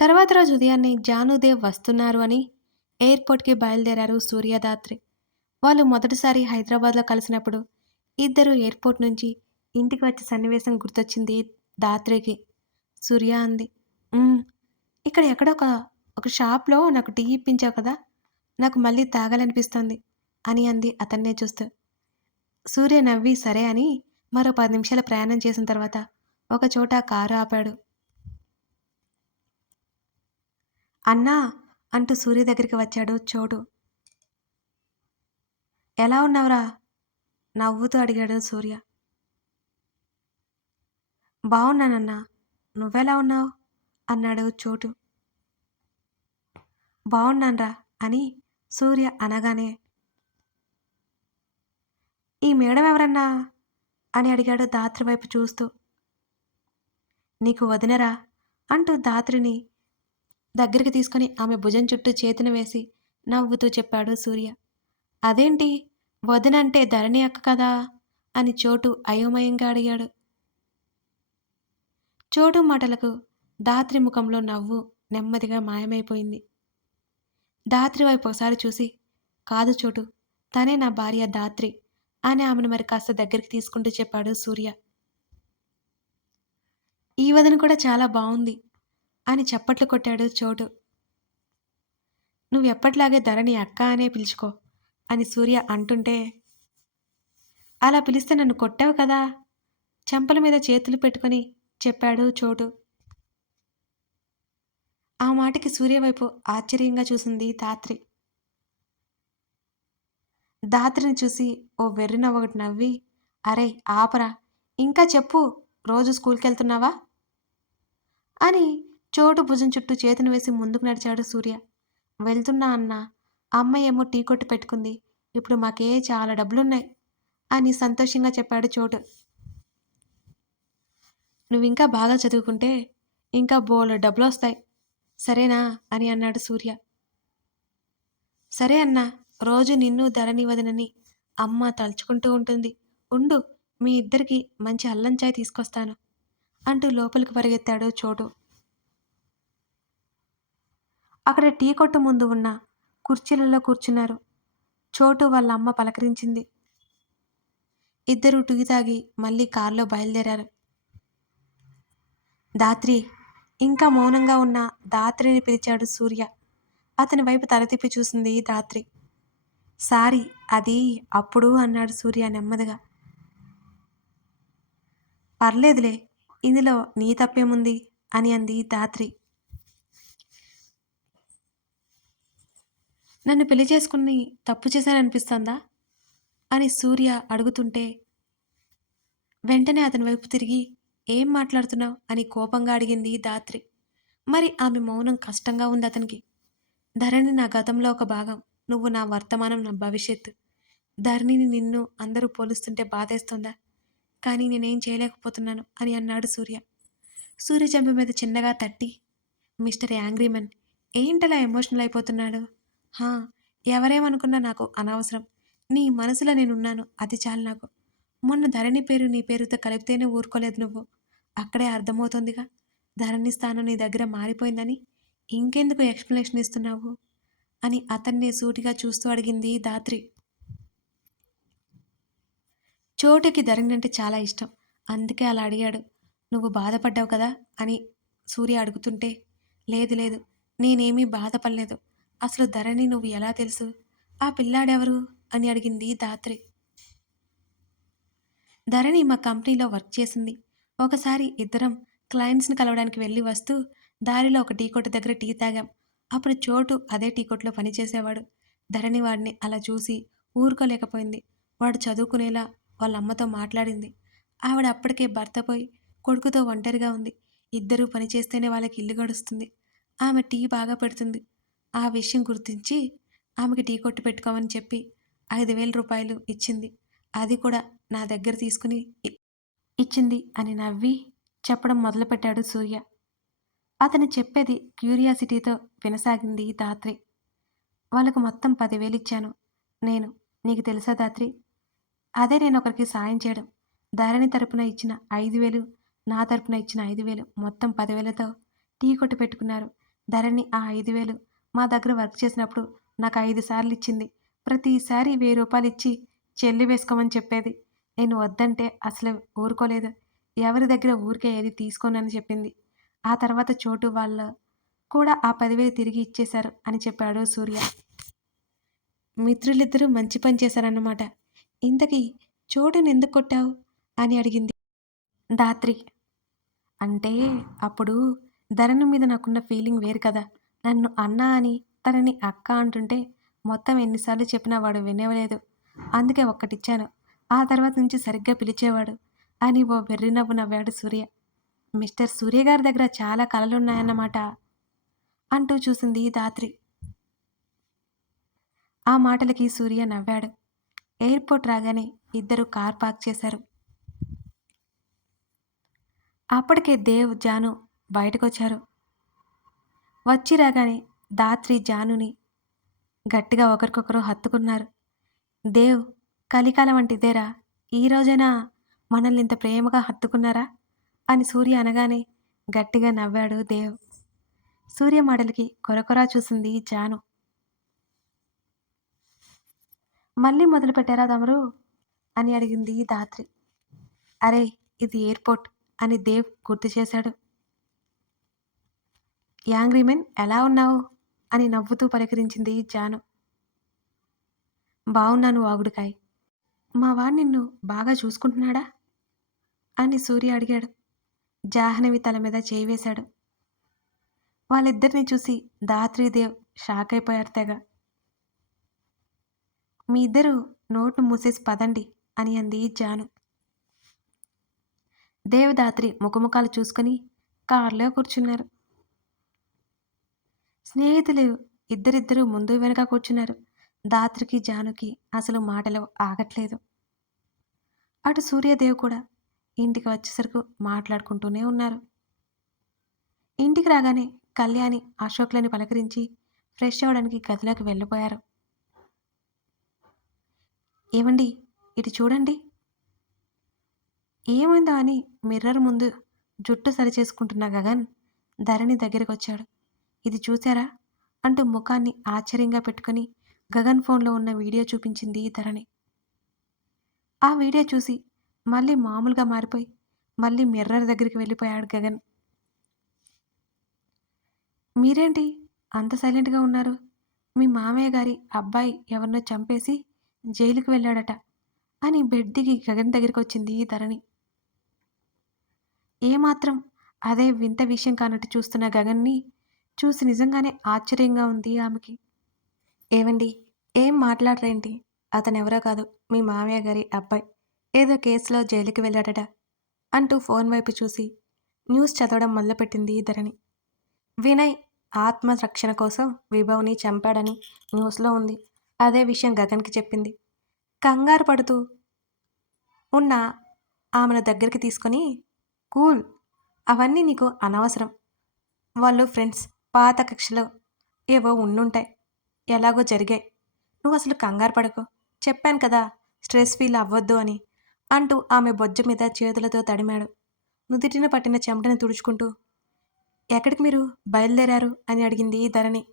తర్వాత రోజు ఉదయాన్నే జానుదేవ్ వస్తున్నారు అని ఎయిర్పోర్ట్కి బయలుదేరారు సూర్యదాత్రి. వాళ్ళు మొదటిసారి హైదరాబాద్లో కలిసినప్పుడు ఇద్దరు ఎయిర్పోర్ట్ నుంచి ఇంటికి వచ్చే సన్నివేశం గుర్తొచ్చింది దాత్రికి. సూర్య అంది ఇక్కడ ఎక్కడో ఒక ఒక షాప్లో నాకు టీ ఇప్పించావు కదా నాకు మళ్ళీ తాగాలనిపిస్తోంది అని అంది అతన్నే చూస్తూ. సూర్య నవ్వి సరే అని మరో పది నిమిషాల ప్రయాణం చేసిన తర్వాత ఒక చోట కారు ఆపాడు. అన్నా అంటూ సూర్య దగ్గరికి వచ్చాడు చోటు. ఎలా ఉన్నావురా? నవ్వుతూ అడిగాడు సూర్య. బాగున్నానన్నా నువ్వెలా ఉన్నావు? అన్నాడు చోటు. బాగున్నాన్రా అని సూర్య అనగానే. ఈ మేడం ఎవరన్నా అని అడిగాడు దాత్రి వైపు చూస్తూ. నీకు వదినరా? అంటూ దాత్రిని దగ్గరికి తీసుకొని ఆమె భుజం చుట్టూ చేతిని వేసి నవ్వుతూ చెప్పాడు సూర్య. అదేంటి? వదినంటే ధరణి అక్క కదా? అని చోటు అయోమయంగా అడిగాడు. చోటు మాటలకు దాత్రి ముఖంలో నవ్వు నెమ్మదిగా మాయమైపోయింది. దాత్రి వైపు ఒకసారి చూసి కాదు చోటు తనే నా భార్య దాత్రి అని ఆమెను మరి కాస్త దగ్గరికి తీసుకుంటూ చెప్పాడు సూర్య. ఈ వదిన కూడా చాలా బాగుంది అని చప్పట్లు కొట్టాడు చోటు. నువ్వు ఎప్పట్లాగే ధరణి అక్క అనే పిలుచుకో అని సూర్య అంటుంటే అలా పిలిస్తే నన్ను కొట్టావు కదా చెంపల మీద చేతులు పెట్టుకొని చెప్పాడు చోటు. ఆ మాటకి సూర్య వైపు ఆశ్చర్యంగా చూసింది ధాత్రి. దాత్రిని చూసి ఓ వెర్రిన ఒకటి నవ్వి అరే ఆపరా ఇంకా చెప్పు రోజు స్కూల్కి వెళ్తున్నావా అని చోటు భుజం చుట్టూ చేతిని వేసి ముందుకు నడిచాడు సూర్య. వెళ్తున్నా అన్న అమ్మ ఏమో టీ కొట్టు పెట్టుకుంది. ఇప్పుడు మాకే చాలా డబ్బులున్నాయి అని సంతోషంగా చెప్పాడు చోటు. నువ్వు ఇంకా బాగా చదువుకుంటే ఇంకా బోలు డబ్బులు వస్తాయి సరేనా అని అన్నాడు సూర్య. సరే అన్నా రోజు నిన్ను ధరణి వదనని అమ్మ తలుచుకుంటూ ఉంటుంది. ఉండు మీ ఇద్దరికి మంచి అల్లం చాయ్ తీసుకొస్తాను అంటూ లోపలికి పరిగెత్తాడు చోటు. అక్కడ టీ కొట్టు ముందు ఉన్న కుర్చీలలో కూర్చున్నారు. చోటు వాళ్ళ అమ్మ పలకరించింది. ఇద్దరు టీ తాగి మళ్ళీ కారులో బయలుదేరారు. దాత్రి ఇంకా మౌనంగా ఉన్న దాత్రిని పిలిచాడు సూర్య. అతని వైపు తల తిప్పి చూసింది దాత్రి సారీ అది అప్పుడు అన్నాడు సూర్య నెమ్మదిగా. పర్లేదులే ఇందులో నీ తప్పేముంది? అని అంది దాత్రి నన్ను పెళ్ళి చేసుకుని తప్పు చేశాననిపిస్తుందా? అని సూర్య అడుగుతుంటే వెంటనే అతని వైపు తిరిగి ఏం మాట్లాడుతున్నావు? అని కోపంగా అడిగింది దాత్రి. మరి ఆమె మౌనం కష్టంగా ఉంది అతనికి. ధరణి నా గతంలో ఒక భాగం నువ్వు నా వర్తమానం నా భవిష్యత్తు. ధరణిని నిన్ను అందరూ పోలుస్తుంటే బాధేస్తుందా? కానీ నేనేం చేయలేకపోతున్నాను అని అన్నాడు సూర్య. సూర్య చెంప మీద చిన్నగా తట్టి మిస్టర్ యాంగ్రీమన్ ఏంటలా ఎమోషనల్ అయిపోతున్నాడు? హా ఎవరేమనుకున్నా నాకు అనవసరం. నీ మనసులో నేనున్నాను అది చాలు నాకు. మొన్న ధరణి పేరు నీ పేరుతో కలిపితేనే ఊరుకోలేదు నువ్వు. అక్కడే అర్థమవుతుందిగా. ధరణి స్థానం నీ దగ్గర మారిపోయిందని ఇంకెందుకు ఎక్స్ప్లెనేషన్ ఇస్తున్నావు? అని అతన్నే సూటిగా చూస్తూ అడిగింది దాత్రి చోటుకి ధరణి అంటే చాలా ఇష్టం. అందుకే అలా అడిగాడు. నువ్వు బాధపడ్డావు కదా అని సూర్య అడుగుతుంటే లేదు లేదు నేనేమీ బాధపడలేదు. అసలు ధరణి నువ్వు ఎలా తెలుసు? ఆ పిల్లాడెవరు? అని అడిగింది దాత్రి ధరణి మా కంపెనీలో వర్క్ చేసింది. ఒకసారి ఇద్దరం క్లయింట్స్ని కలవడానికి వెళ్ళి వస్తూ దారిలో ఒక టీ కొట్టు దగ్గర టీ తాగాం. అప్పుడు చోటు అదే టీ కొట్టులో పనిచేసేవాడు ధరణి వాడిని అలా చూసి ఊరుకోలేకపోయింది. వాడు చదువుకునేలా వాళ్ళ అమ్మతో మాట్లాడింది. ఆవిడ అప్పటికే భర్త పోయి కొడుకుతో ఒంటరిగా ఉంది. ఇద్దరూ పనిచేస్తేనే వాళ్ళకి ఇల్లు గడుస్తుంది. ఆమె టీ బాగా పెడుతుంది. ఆ విషయం గుర్తించి ఆమెకి టీ కొట్టు పెట్టుకోమని చెప్పి ఐదు వేల రూపాయలు ఇచ్చింది. అది కూడా నా దగ్గర తీసుకుని ఇచ్చింది అని నవ్వి చెప్పడం మొదలుపెట్టాడు సూర్య. అతను చెప్పేది క్యూరియాసిటీతో వినసాగింది దాత్రి వాళ్ళకు మొత్తం పదివేలు ఇచ్చాను. నేను నీకు తెలుసా దాత్రి అదే నేను ఒకరికి సాయం చేయడం. ధరణి తరపున ఇచ్చిన ఐదు వేలు నా తరపున ఇచ్చిన ఐదు వేలు మొత్తం పదివేలతో టీ కొట్టు పెట్టుకున్నారు. ధరణి ఆ ఐదు వేలు మా దగ్గర వర్క్ చేసినప్పుడు నాకు ఐదు సార్లు ఇచ్చింది. ప్రతిసారి వెయ్యి రూపాయలు ఇచ్చి చెల్లి వేసుకోమని చెప్పేది. నేను వద్దంటే అసలు ఊరుకోలేదు. ఎవరి దగ్గర ఊరికే ఏది తీసుకోనని చెప్పింది. ఆ తర్వాత చోటు వాళ్ళ కూడా ఆ పదివేలు తిరిగి ఇచ్చేశారు అని చెప్పాడు సూర్య. మిత్రులిద్దరూ మంచి పని చేశారన్నమాట. ఇంతకీ చోటుని ఎందుకు కొట్టావు? అని అడిగింది దాత్రి అంటే అప్పుడు ధరణి మీద నాకున్న ఫీలింగ్ వేరు కదా. నన్ను అన్న అని తనని అక్క అంటుంటే మొత్తం ఎన్నిసార్లు చెప్పినా వాడు వినేవలేదు. అందుకే ఒక్కటిచ్చాను. ఆ తర్వాత నుంచి సరిగ్గా పిలిచేవాడు అని ఓ వెర్రినవ్వు నవ్వాడు సూర్య. మిస్టర్ సూర్య గారి దగ్గర చాలా కళలున్నాయన్నమాట అంటూ చూసింది దాత్రి. ఆ మాటలకి సూర్య నవ్వాడు. ఎయిర్పోర్ట్ రాగానే ఇద్దరు కార్ పార్క్ చేశారు. అప్పటికే దేవ్ జాను బయటకొచ్చారు. వచ్చి రాగానే దాత్రి జానుని గట్టిగా ఒకరికొకరు హత్తుకున్నారు. దేవ్ కలికాలం వంటిదేరా ఈ రోజైనా మనల్ని ఇంత ప్రేమగా హత్తుకున్నారా? అని సూర్య అనగానే గట్టిగా నవ్వాడు దేవ్. సూర్య మాటలకి కొరకొరా చూసింది జాను. మళ్ళీ మొదలు పెట్టారా తమరు? అని అడిగింది దాత్రి. అరే ఇది ఎయిర్పోర్ట్ అని దేవ్ గుర్తు చేశాడు. యాంగ్రీమెన్ ఎలా ఉన్నావు? అని నవ్వుతూ పలకరించింది జాను. బాగున్నాను వాగుడుకాయ్. మా వాడు నిన్ను బాగా చూసుకుంటున్నాడా? అని సూర్య అడిగాడు. జాహ్నవి తల మీద చేయి వేశాడు. వాళ్ళిద్దరిని చూసి దాత్రీదేవ్ షాక్ అయిపోయారు తెగ. మీ ఇద్దరు నోటు మూసేసి పదండి అని అంది జాను. దేవదాత్రి ముఖముఖాలు చూసుకుని కారులో కూర్చున్నారు. స్నేహితులు ఇద్దరిద్దరూ ముందు వెనక కూర్చున్నారు. దాత్రికి జానుకి అసలు మాటలు ఆగట్లేదు. అటు సూర్యదేవ్ కూడా ఇంటికి వచ్చేసరికి మాట్లాడుకుంటూనే ఉన్నారు. ఇంటికి రాగానే కళ్యాణి అశోక్లని పలకరించి ఫ్రెష్ అవ్వడానికి గదిలోకి వెళ్ళిపోయారు. ఏమండి? ఇటు చూడండి. ఏమైందో అని మిర్రర్ ముందు జుట్టు సరిచేసుకుంటున్న గగన్ ధరణి దగ్గరికి వచ్చాడు. ఇది చూసారా అంటూ ముఖాన్ని ఆశ్చర్యంగా పెట్టుకొని గగన్ ఫోన్లో ఉన్న వీడియో చూపించింది ధరణి ఆ వీడియో చూసి మళ్ళీ మామూలుగా మారిపోయి మళ్ళీ మిర్రర్ దగ్గరికి వెళ్ళిపోయాడు గగన్. మీరేంటి అంత సైలెంట్గా ఉన్నారు? మీ మామయ్య గారి అబ్బాయి ఎవరినో చంపేసి జైలుకు వెళ్ళాడట అని బెడ్ దిగి గగన్ దగ్గరికి వచ్చింది ధరణి ఏమాత్రం అదే వింత విషయం కానట్టు చూస్తున్న గగన్ని చూసి నిజంగానే ఆశ్చర్యంగా ఉంది ఆమెకి. ఏవండి? ఏం మాట్లాడరేంటి? అతనెవరో కాదు మీ మామయ్య గారి అబ్బాయి. ఏదో కేసులో జైలుకి వెళ్ళాడట అంటూ ఫోన్ వైపు చూసి న్యూస్ చదవడం మొదలుపెట్టింది ధరణి. వినయ్ ఆత్మరక్షణ కోసం విభవ్ని చంపాడని న్యూస్లో ఉంది. అదే విషయం గగన్కి చెప్పింది. కంగారు పడుతూ ఉన్న ఆమెను దగ్గరికి తీసుకొని కూల్ అవన్నీ నీకు అనవసరం. వాళ్ళు ఫ్రెండ్స్. పాత కక్షలో ఏవో ఉండుంటాయి. ఎలాగో జరిగాయి. నువ్వు అసలు కంగారు పడకు. చెప్పాను కదా స్ట్రెస్ ఫీల్ అవ్వద్దు అని అంటూ ఆమె బొజ్జ మీద చేతులతో తడిమాడు. నుదిటిన పట్టిన చెమటని తుడుచుకుంటూ ఎక్కడికి మీరు? బయలుదేరారు? అని అడిగింది ధరణి.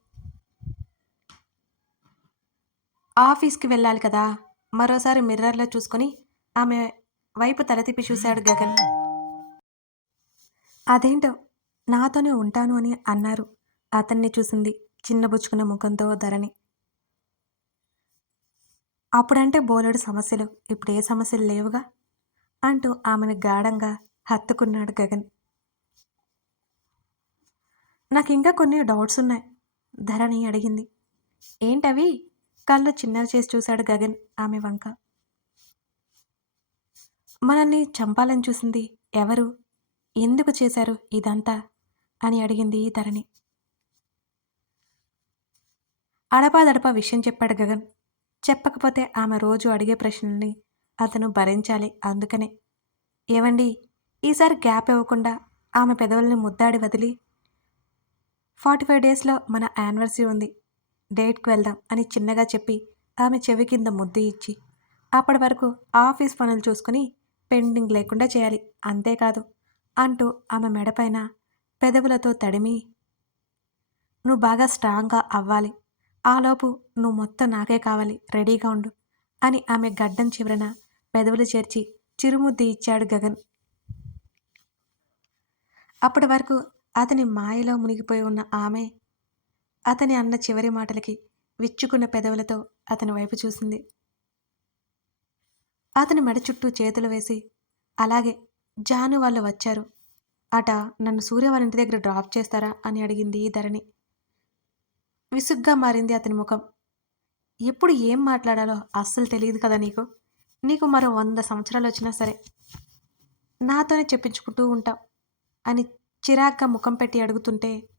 ఆఫీస్కి వెళ్ళాలి కదా. మరోసారి మిర్రర్లో చూసుకొని ఆమె వైపు తల తిప్పి చూశాడు గగన్. అదేంటో? నాతోనే ఉంటాను అని అన్నారు. అతన్ని చూసింది చిన్నబుచ్చుకున్న ముఖంతో ధరణి. అప్పుడంటే బోలెడు సమస్యలు ఇప్పుడు ఏ సమస్యలు లేవుగా? అంటూ ఆమెను గాఢంగా హత్తుకున్నాడు గగన్. నాకు ఇంకా కొన్ని డౌట్స్ ఉన్నాయి ధరణి అడిగింది. ఏంటవి? కళ్ళు చిన్నవి చేసి చూశాడు గగన్ ఆమె వంక. మనల్ని చంపాలని చూసింది ఎవరు? ఎందుకు చేశారు ఇదంతా? అని అడిగింది ధరణి. అడపాదడపా విషయం చెప్పాడు గగన్. చెప్పకపోతే ఆమె రోజు అడిగే ప్రశ్నల్ని అతను భరించాలి అందుకనే. ఏవండి ఈసారి గ్యాప్ ఇవ్వకుండా ఆమె పెదవుల్ని ముద్దాడి వదిలి ఫార్టీ ఫైవ్ డేస్లో మన యానివర్సరీ ఉంది డేట్కి వెళ్దాం అని చిన్నగా చెప్పి ఆమె చెవి కింద ముద్దు ఇచ్చి అప్పటి వరకు ఆఫీస్ పనులు చూసుకుని పెండింగ్ లేకుండా చేయాలి అంతేకాదు అంటూ ఆమె మెడపైన పెదవులతో తడిమి నువ్వు బాగా స్ట్రాంగ్గా అవ్వాలి ఆలోపు నువ్వు మొత్తం నాకే కావాలి రెడీగా ఉండు అని ఆమె గడ్డం చివరన పెదవులు చేర్చి చిరుముద్ది ఇచ్చాడు గగన్. అప్పటి వరకు అతని మాయలో మునిగిపోయి ఉన్న ఆమె అతని అన్న చివరి మాటలకి విచ్చుకున్న పెదవులతో అతని వైపు చూసింది. అతని మెడ చుట్టూ చేతులు వేసి అలాగే జాను వాళ్ళు వచ్చారు. అట నన్ను సూర్య వాళ్ళ ఇంటి దగ్గర డ్రాప్ చేస్తారా? అని అడిగింది ధరణి. విసుగ్గా మారింది అతని ముఖం. ఎప్పుడు ఏం మాట్లాడాలో అస్సలు తెలియదు కదా నీకు? నీకు మరో వంద సంవత్సరాలు వచ్చినా సరే. నాతోనే చెప్పించుకుంటూ ఉంటాం అని చిరాగ్గా ముఖం పెట్టి అడుగుతుంటే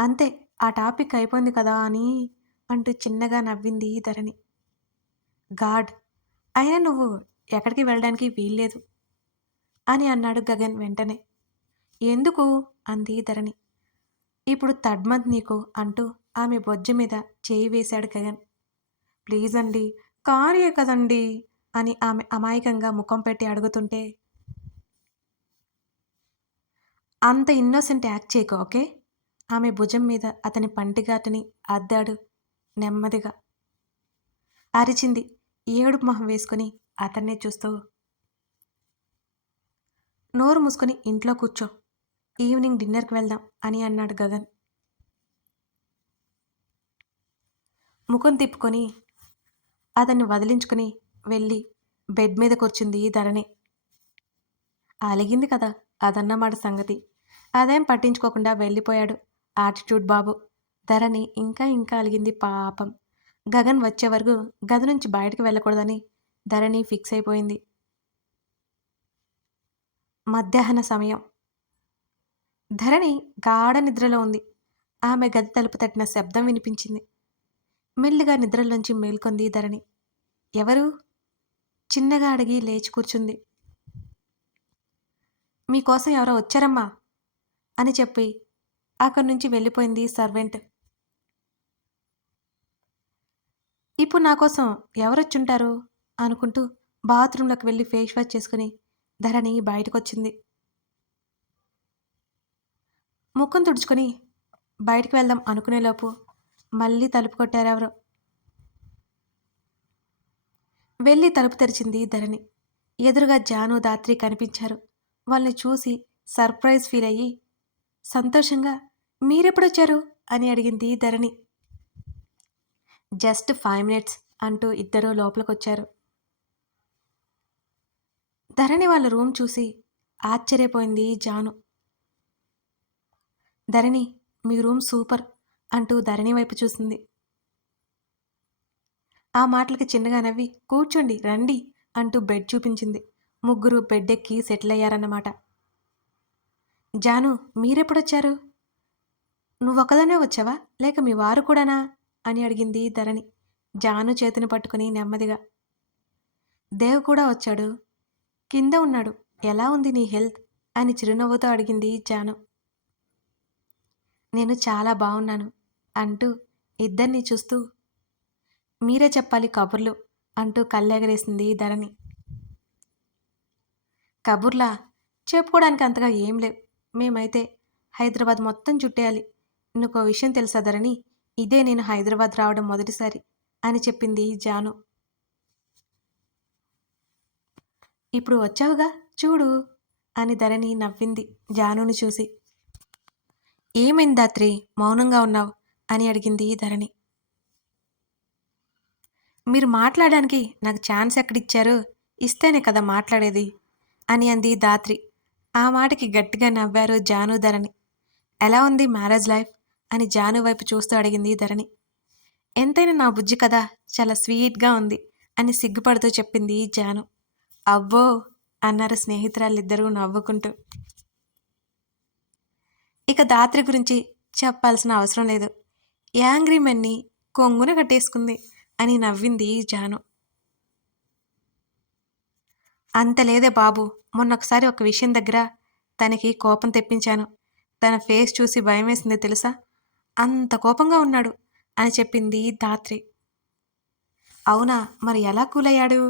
అంతే ఆ టాపిక్ అయిపోయింది కదా అని అంటూ చిన్నగా నవ్వింది ధరణి. గాడ్ అయినా నువ్వు ఎక్కడికి వెళ్ళడానికి వీల్లేదు అని అన్నాడు గగన్ వెంటనే. ఎందుకు? అంది ధరణి. ఇప్పుడు తడ్మంత్ నీకు అంటూ ఆమె బొజ్జ మీద చేయి వేశాడు గగన్. ప్లీజ్ అండి కార్యే కదండి అని ఆమె అమాయకంగా ముఖం పెట్టి అడుగుతుంటే అంత ఇన్నోసెంట్ యాక్ట్ చేయకు ఓకే? ఆమె భుజం మీద అతని పంటిగాటిని అద్దాడు నెమ్మదిగా. అరిచింది ఏడుపు మొహం వేసుకుని అతన్నే చూస్తూ నోరు మూసుకొని ఇంట్లో కూర్చో. ఈవినింగ్ డిన్నర్కి వెళ్దాం అని అన్నాడు గగన్. ముఖం తిప్పుకొని అతన్ని వదిలించుకుని వెళ్ళి బెడ్ మీద కూర్చుంది ధరణి. అలిగింది కదా అదన్నమాట సంగతి. అదేం పట్టించుకోకుండా వెళ్ళిపోయాడు ఆటిట్యూడ్ బాబు. ధరణి ఇంకా ఇంకా అలిగింది పాపం. గగన్ వచ్చే వరకు గది నుంచి బయటకు వెళ్ళకూడదని ధరణి ఫిక్స్ అయిపోయింది. మధ్యాహ్న సమయం. ధరణి గాఢ నిద్రలో ఉంది. ఆమె గది తలుపు తట్టిన శబ్దం వినిపించింది. మెల్లిగా నిద్రలోంచి మేల్కొంది ధరణి. ఎవరు? చిన్నగా అడిగి లేచి కూర్చుంది. మీకోసం ఎవరో వచ్చారమ్మా? అని చెప్పి అక్కడి నుంచి వెళ్ళిపోయింది సర్వెంట్. ఇప్పుడు నా కోసం ఎవరొచ్చుంటారు? అనుకుంటూ బాత్రూంలోకి వెళ్ళి ఫేస్ వాష్ చేసుకుని ధరణి బయటకొచ్చింది. ముఖం తుడుచుకొని బయటికి వెళ్దాం అనుకునేలోపు మళ్ళీ తలుపు కొట్టారెవరు వెళ్ళి తలుపు తెరిచింది ధరణి. ఎదురుగా జాను దాత్రి కనిపించారు. వాళ్ళని చూసి సర్ప్రైజ్ ఫీల్ అయ్యి సంతోషంగా మీరెప్పుడొచ్చారు? అని అడిగింది ధరణి. జస్ట్ ఫైవ్ మినిట్స్ అంటూ ఇద్దరూ లోపలికొచ్చారు. ధరణి వాళ్ళ రూమ్ చూసి ఆశ్చర్యపోయింది జాను. ధరణి మీ రూమ్ సూపర్ అంటూ ధరణి వైపు చూసింది. ఆ మాటలకి చిన్నగా నవ్వి కూర్చోండి రండి అంటూ బెడ్ చూపించింది. ముగ్గురు బెడ్ ఎక్కి సెటిల్ అయ్యారన్నమాట. జాను మీరెప్పుడొచ్చారు? నువ్వొక్కదనే వచ్చావా? లేక మీ వారు కూడానా? అని అడిగింది ధరణి. జాను చేతిని పట్టుకుని నెమ్మదిగా దేవ్ కూడా వచ్చాడు? కింద ఉన్నాడు. ఎలా ఉంది నీ హెల్త్? అని చిరునవ్వుతో అడిగింది జాను. నేను చాలా బాగున్నాను అంటూ ఇద్దరిని చూస్తూ మీరే చెప్పాలి కబుర్లు అంటూ కళ్ళెగరేసింది ధరణి. కబుర్లా? చెప్పుకోవడానికి అంతగా ఏం లేవు. మేమైతే హైదరాబాద్ మొత్తం చుట్టేయాలి. నీకు విషయం తెలుసా ధరణి? ఇదే నేను హైదరాబాద్ రావడం మొదటిసారి అని చెప్పింది జాను. ఇప్పుడు వచ్చావుగా? చూడు అని ధరణి నవ్వింది జానుని చూసి. ఏమైంది దాత్రి మౌనంగా ఉన్నావు? అని అడిగింది ధరణి. మీరు మాట్లాడడానికి నాకు ఛాన్స్ ఎక్కడిచ్చారు? ఇస్తేనే కదా మాట్లాడేది? అని అంది దాత్రి ఆ మాటకి గట్టిగా నవ్వారు జాను ధరణి. ఎలా ఉంది మ్యారేజ్ లైఫ్? అని జాను వైపు చూస్తూ అడిగింది ధరణి. ఎంతైనా నా బుజ్జి కదా చాలా స్వీట్గా ఉంది అని సిగ్గుపడుతూ చెప్పింది జాను. అవ్వో అన్నారు స్నేహితురాలిద్దరూ నవ్వుకుంటూ. ఇక దాత్రి గురించి చెప్పాల్సిన అవసరం లేదు. యాంగ్రీ మెన్ని కొంగున కట్టేసుకుంది అని నవ్వింది జాను. అంత లేదే బాబు మొన్నొకసారి ఒక విషయం దగ్గర తనకి కోపం తెప్పించాను. తన ఫేస్ చూసి భయం వేసింది తెలుసా? అంత కోపంగా ఉన్నాడు అని చెప్పింది దాత్రి. అవునా మరి ఎలా కూలయ్యాడు?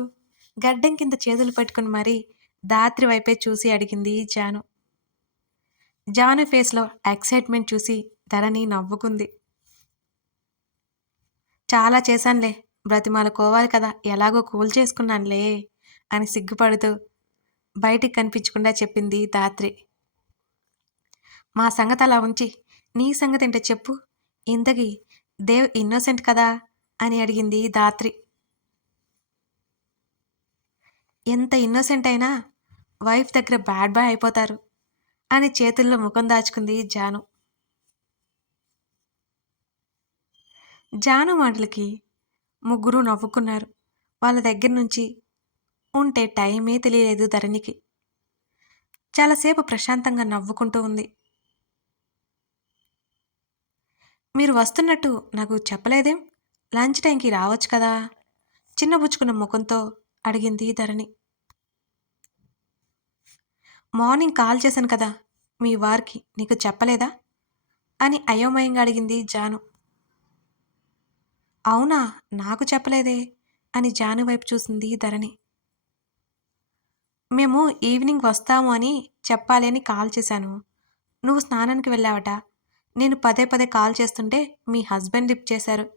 గడ్డం కింద చేతులు పట్టుకుని మరీ దాత్రి వైపే చూసి అడిగింది జాను. జాను ఫేస్లో ఎక్సైట్మెంట్ చూసి ధరణి నవ్వుకుంది. చాలా చేశానులే బ్రతిమాలుకోవాలి కదా ఎలాగో కూల్ చేసుకున్నానులే అని సిగ్గుపడుతూ బయటికి కనిపించకుండా చెప్పింది ధాత్రి. మా సంగతి అలా ఉంచి నీ సంగతి ఏంటో చెప్పు ఇంతకీ దేవ్ ఇన్నోసెంట్ కదా అని అడిగింది ధాత్రి. ఎంత ఇన్నోసెంట్ అయినా వైఫ్ దగ్గర బ్యాడ్ బాయ్ అయిపోతారు అని చేతుల్లో ముఖం దాచుకుంది జాను. జాను మాటలకి ముగ్గురు నవ్వుకున్నారు. వాళ్ళ దగ్గర నుంచి ఉంటే టైమే తెలియలేదు ధరణికి. చాలాసేపు ప్రశాంతంగా నవ్వుకుంటూ ఉంది. మీరు వస్తున్నట్టు నాకు చెప్పలేదేం? లంచ్ టైంకి రావచ్చు కదా? చిన్నబుచ్చుకున్న ముఖంతో అడిగింది ధరణి. మార్నింగ్ కాల్ చేశాను కదా మీ వారికి నీకు చెప్పలేదా? అని అయోమయంగా అడిగింది జాను. అవునా నాకు చెప్పలేదే అని జాను వైపు చూసింది ధరణి. మేము ఈవినింగ్ వస్తాము అని చెప్పాలి అని కాల్ చేశాను. నువ్వు స్నానానికి వెళ్ళావట. నేను పదే పదే కాల్ చేస్తుంటే మీ హస్బెండ్ లిఫ్ట్ చేశారు.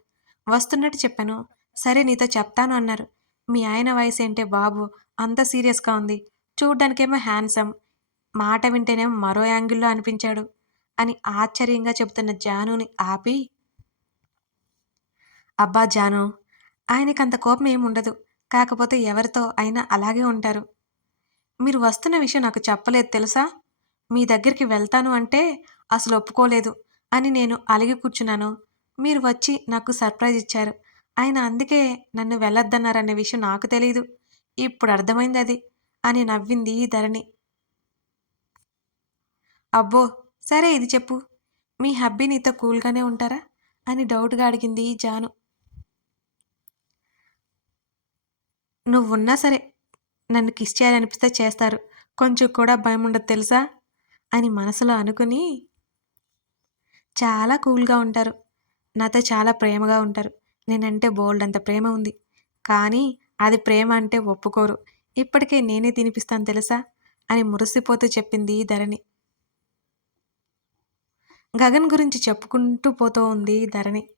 వస్తున్నట్టు చెప్పాను. సరే నీతో చెప్తాను అన్నారు. మీ ఆయన వయసు ఏంటే బాబు అంత సీరియస్గా ఉంది. చూడ్డానికేమో హ్యాండ్సమ్. మాట వింటేనే మరో యాంగిల్లో అనిపించాడు అని ఆశ్చర్యంగా చెబుతున్న జానుని ఆపి అబ్బా జాను ఆయనకి అంత కోపం ఏమి ఉండదు. కాకపోతే ఎవరితో అయినా అలాగే ఉంటారు. మీరు వస్తున్న విషయం నాకు చెప్పలేదు తెలుసా? మీ దగ్గరికి వెళ్తాను అంటే అసలు ఒప్పుకోలేదు అని నేను అలిగి కూర్చున్నాను. మీరు వచ్చి నాకు సర్ప్రైజ్ ఇచ్చారు. ఆయన అందుకే నన్ను వెళ్ళొద్దన్నారనే విషయం నాకు తెలియదు ఇప్పుడు అర్థమైంది అది అని నవ్వింది ధరణి. అబ్బో సరే ఇది చెప్పు. మీ హబ్బీ నీతో కూల్గానే ఉంటారా? అని డౌట్గా అడిగింది జాను. నువ్వున్నా సరే నన్ను కిస్ చేయాలనిపిస్తే చేస్తారు. కొంచెం కూడా భయం ఉండదు తెలుసా? అని మనసులో అనుకుని చాలా కూల్గా ఉంటారు. నాతో చాలా ప్రేమగా ఉంటారు. నేనంటే బోల్డ్ అంత ప్రేమ ఉంది. కానీ అది ప్రేమ అంటే ఒప్పుకోరు. ఇప్పటికే నేనే తినిపిస్తాను తెలుసా? అని మురిసిపోతూ చెప్పింది ధరణి. గగన్ గురించి చెప్పుకుంటూ పోతూ ఉంది ధరణి.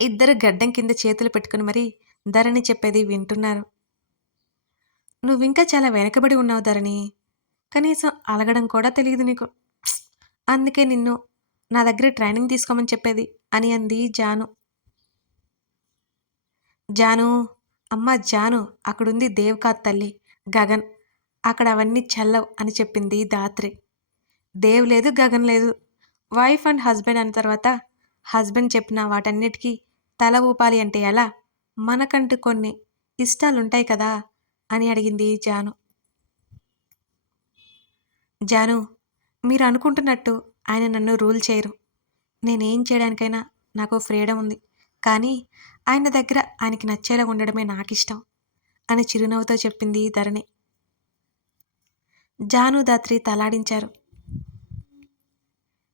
ఇద్దరు గడ్డం కింద చేతులు పెట్టుకుని మరీ ధరణి చెప్పేది వింటున్నారు. నువ్వింకా చాలా వెనకబడి ఉన్నావు ధరణి. కనీసం అలగడం కూడా తెలియదు నీకు. అందుకే నిన్ను నా దగ్గర ట్రైనింగ్ తీసుకోమని చెప్పేది అని అంది జాను. జాను అమ్మ జాను అక్కడుంది దేవ్కాత్ తల్లి గగన్. అక్కడ అవన్నీ చల్లవు అని చెప్పింది దాత్రి దేవ్ లేదు గగన్ లేదు. వైఫ్ అండ్ హస్బెండ్ అన్న తర్వాత హస్బెండ్ చెప్పిన వాటన్నిటికీ తల ఊపాలి అంటే ఎలా? మనకంటూ కొన్ని ఇష్టాలుంటాయి కదా? అని అడిగింది జాను. జాను మీరు అనుకుంటున్నట్టు ఆయన నన్ను రూల్ చేయరు. నేనేం చేయడానికైనా నాకు ఫ్రీడమ్ ఉంది. కానీ ఆయన దగ్గర ఆయనకి నచ్చేలా ఉండడమే నాకు ఇష్టం అని చిరునవ్వుతో చెప్పింది ధరణి. జాను దాత్రి తలాడించారు.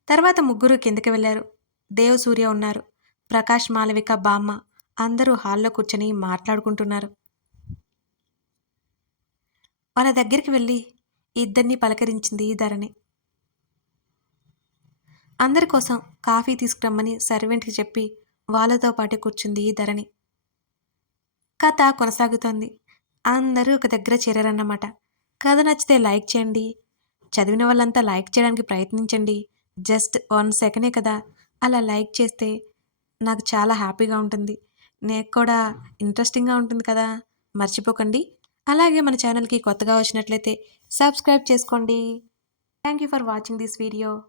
తర్వాత ముగ్గురు కిందకి వెళ్ళారు. దేవ్ సూర్య ఉన్నారు. ప్రకాష్ మాలవిక బామ్మ అందరూ హాల్లో కూర్చొని మాట్లాడుకుంటున్నారు. వాళ్ళ దగ్గరికి వెళ్ళి ఇద్దరిని పలకరించింది ధరణి. అందరి కోసం కాఫీ తీసుకురమ్మని సర్వెంట్కి చెప్పి వాళ్ళతో పాటు కూర్చుంది ధరణి. కథ కొనసాగుతోంది. అందరూ ఒక దగ్గర చేరారన్నమాట. కథ నచ్చితే లైక్ చేయండి. చదివిన వాళ్ళంతా లైక్ చేయడానికి ప్రయత్నించండి. జస్ట్ వన్ సెకండే కదా. అలా లైక్ చేస్తే నాకు చాలా హ్యాపీగా ఉంటుంది. నాకు కూడా ఇంట్రెస్టింగ్గా ఉంటుంది కదా. మర్చిపోకండి. అలాగే మన ఛానల్కి కొత్తగా వచ్చినట్లయితే సబ్స్క్రైబ్ చేసుకోండి. Thank you for watching this video.